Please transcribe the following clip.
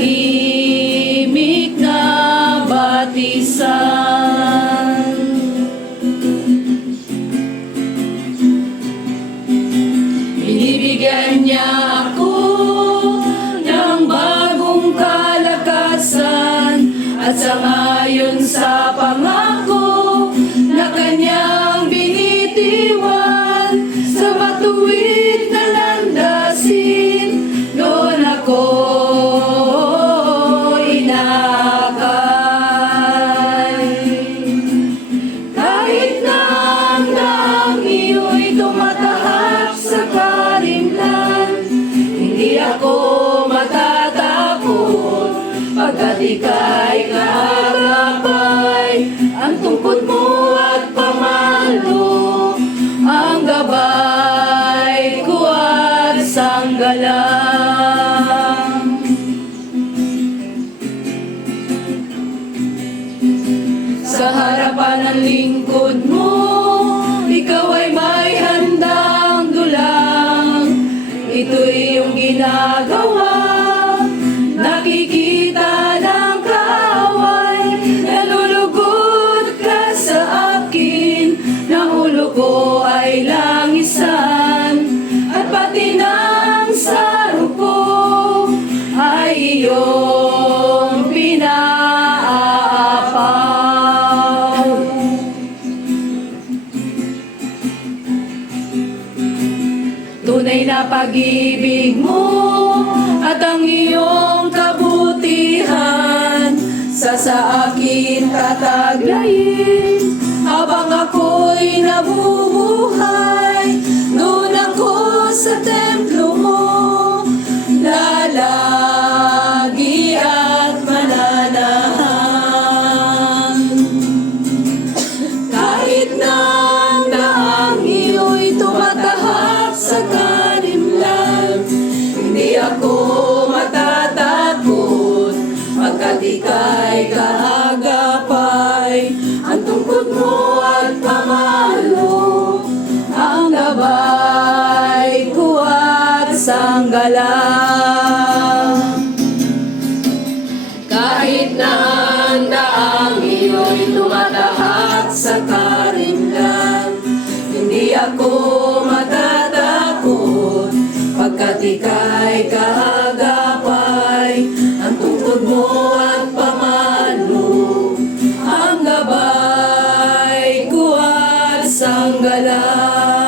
tahimik na batisan. Binibigyan niya ako ng bagong kalakasan at sangayon sa pangako na kanyang binitiwan sa matuwid na landasin. Doon ako inakay. Kahit na ang daang iyo'y tumatahak sa karimlan, hindi ako matatakot pagkat ika'y kaagapay. Ang tungkod mo at pamalo, ang gabay ko at sanggalang. Sa harapan ng lingkod mo, ikaw ay may handang dulang. Ito'y iyong ginagawa, nakikita ng kaaway. Nalulugod ka sa akin, na ulo ko ay langisan, at pati ng saro ko ay iyong pinaapaw. Tunay na pag-ibig mo at ang iyong kabutihan sa akin tataglayin habang ako'y nabubuhay. Doon ako sa templo mo lalagi at mananahan. Kahit na ang daang iyo'y tumatahak sa karimlan, hindi ako matatakot pagkat ika'y kaagapay. Ang tungkod mo at pamalo, ang gabay ko at sanggalang. Kahit na ang daang iyo'y tumatahak sa karimlan, hindi ako matatakot pagkat ika'y kaagapay. Ang tungkod mo at pamalo, ang gabay ko at sanggalang.